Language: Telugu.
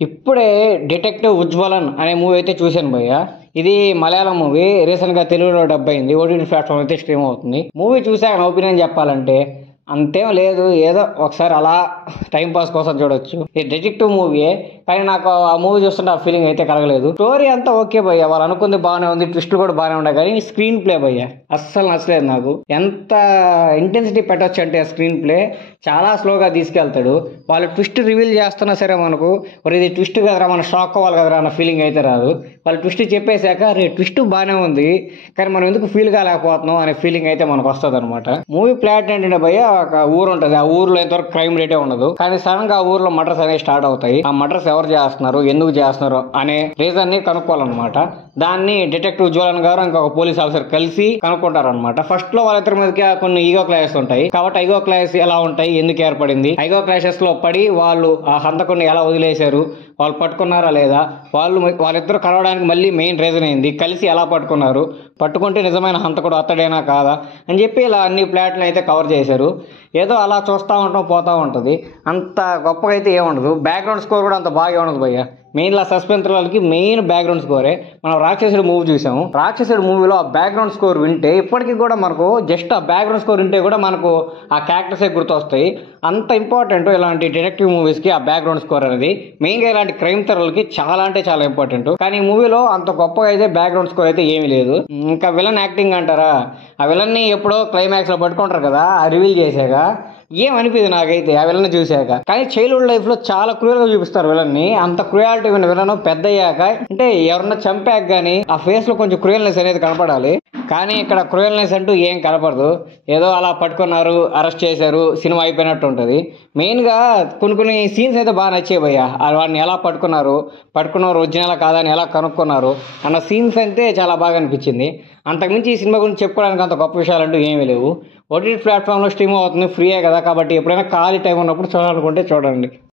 ఇప్పుడే 'డిటెక్టివ్ ఉజ్వలన్' అనే మూవీ అయితే చూశాను భయ్య. ఇది మలయాళం మూవీ. రీసెంట్‌గా తెలుగులో డబ్ అయింది. ఓటీటీ ప్లాట్‌ఫామ్ అయితే స్ట్రీమ్ అవుతుంది. మూవీ చూసాక నా ఒపీనియన్ చెప్పాలంటే అంతేం లేదు. ఏదో ఒకసారి అలా టైం పాస్ కోసం చూడొచ్చు. ఇది డిటెక్టివ్ మూవీయే. కానీ నాకు ఆ మూవీ చూస్తుంటే ఆ ఫీలింగ్ అయితే కలగలేదు. స్టోరీ అంతా ఓకే భయ్య. వాళ్ళు అనుకుంది బాగానే ఉంది. ట్విస్టులు కూడా బాగానే ఉన్నాయి. కానీ స్క్రీన్ ప్లే భయ్య అస్సలు నచ్చలేదు నాకు. ఎంత ఇంటెన్సిటీ పెట్టొచ్చు అంటే స్క్రీన్ ప్లే చాలా స్లోగా తీసుకెళ్తాడు. వాళ్ళు ట్విస్ట్ రివీల్ చేస్తున్నా సరే మనకు మరి ఇది ట్విస్ట్ కదరా, మనం షాక్ అవ్వాలి కదరా అన్న ఫీలింగ్ అయితే రాదు. వాళ్ళు ట్విస్ట్ చెప్పేశాక రే ట్విస్ట్ బాగానే ఉంది కానీ మనం ఎందుకు ఫీల్ కాలేకపోతున్నాం అనే ఫీలింగ్ అయితే మనకు వస్తుంది అనమాట. మూవీ ప్లాట్ ఏంటంటే భయ్య, ఒక ఊరు ఉంటుంది. ఆ ఊర్లో ఎంతవరకు క్రైమ్ రేటే ఉండదు. కానీ సడన్ గా ఆ ఊర్లో మర్డర్స్ అనేవి స్టార్ట్ అవుతాయి. ఆ మర్డర్స్ ఎవరు చేస్తున్నారు, ఎందుకు చేస్తున్నారు అనే రీజన్ ని కనుక్కోవాలన్నమాట. దాన్ని డిటెక్టివ్ ఉజ్వలన్ గారు ఇంకొక పోలీస్ ఆఫీసర్ కలిసి కనుక్కుంటారు అనమాట. ఫస్ట్ లో వాళ్ళిద్దరి మీదకి కొన్ని ఈగో క్లాషెస్ ఉంటాయి. కాబట్టి ఈగో క్లాషెస్ ఎలా ఉంటాయి, ఎందుకు ఏర్పడింది, ఈగో క్లాషెస్ లో పడి వాళ్ళు ఆ హంతకుడిని ఎలా వదిలేశారు, వాళ్ళు పట్టుకున్నారా లేదా, వాళ్ళిద్దరు కలవడానికి మళ్ళీ మెయిన్ రీజన్ అయింది, కలిసి ఎలా పట్టుకున్నారు, పట్టుకుంటే నిజమైన హంతకుడు అత్తడేనా కాదా అని చెప్పి ఇలా అన్ని ప్లాట్లు అయితే కవర్ చేశారు. ఏదో అలా చూస్తూ ఉంటాం, పోతూ ఉంటుంది. అంత గొప్పగా అయితే ఏముండదు. బ్యాక్గ్రౌండ్ స్కోర్ కూడా అంత బాగా ఉండదు భయ్య. మెయిన్ సస్పెన్స్ థ్రిల్లర్కి మెయిన్ బ్యాక్గ్రౌండ్ స్కోరే. మనం రాక్షసుడు మూవీ చూసాము. రాక్షసుడు మూవీలో ఆ బ్యాక్గ్రౌండ్ స్కోర్ వింటే ఇప్పటికీ కూడా మనకు జస్ట్ ఆ బ్యాక్గ్రౌండ్ స్కోర్ వింటే కూడా మనకు ఆ క్యారెక్టర్సే గుర్తొస్తాయి. అంత ఇంపార్టెంట్ ఇలాంటి డిటెక్టివ్ మూవీస్కి ఆ బ్యాక్గ్రౌండ్ స్కోర్ అనేది. మెయిన్గా ఇలాంటి క్రైమ్ థ్రిల్లర్కి చాలా అంటే చాలా ఇంపార్టెంట్. కానీ ఈ మూవీలో అంత గొప్పగా అయితే బ్యాక్గ్రౌండ్ స్కోర్ అయితే ఏమీ లేదు. ఇంకా విలన్ యాక్టింగ్ అంటారా, ఆ విలన్ని ఎప్పుడో క్లైమాక్స్లో పట్టుకుంటారు కదా, ఆ రివీల్ చేశాక ఏమనిపింది నాకైతే ఆ విలన్ చూశాక. కానీ చైల్డ్హుడ్ లైఫ్ లో చాలా క్రూయల్ గా చూపిస్తారు విలన్ ని. అంత క్రూయాలిటీ ఉన్న విలన్ పెద్ద అయ్యాక అంటే ఎవరన్నా చంపాక గానీ ఆ ఫేస్ లో కొంచెం క్రూయల్నెస్ అనేది కనపడాలి. కానీ ఇక్కడ క్రూయల్నెస్ అంటూ ఏం కనపడదు. ఏదో అలా పట్టుకున్నారు, అరెస్ట్ చేశారు, సినిమా అయిపోయినట్టు ఉంటుంది. మెయిన్ గా కొన్ని సీన్స్ అయితే బాగా నచ్చాయి భయ్య. వాడిని ఎలా పట్టుకున్నారు ఒరిజినల్ కాదని ఎలా కనుక్కున్నారు అన్న సీన్స్ అయితే చాలా బాగా అనిపించింది. అంతకుమించి ఈ సినిమా గురించి చెప్పుకోవడానికి అంత గొప్ప విషయాలు అంటూ ఏమీ లేవు. ఓటీటీ ప్లాట్ఫామ్లో స్ట్రీమ్ అవుతుంది, ఫ్రీయే కదా. కాబట్టి ఎప్పుడైనా ఖాళీ టైం ఉన్నప్పుడు చూడాలనుకుంటే చూడండి.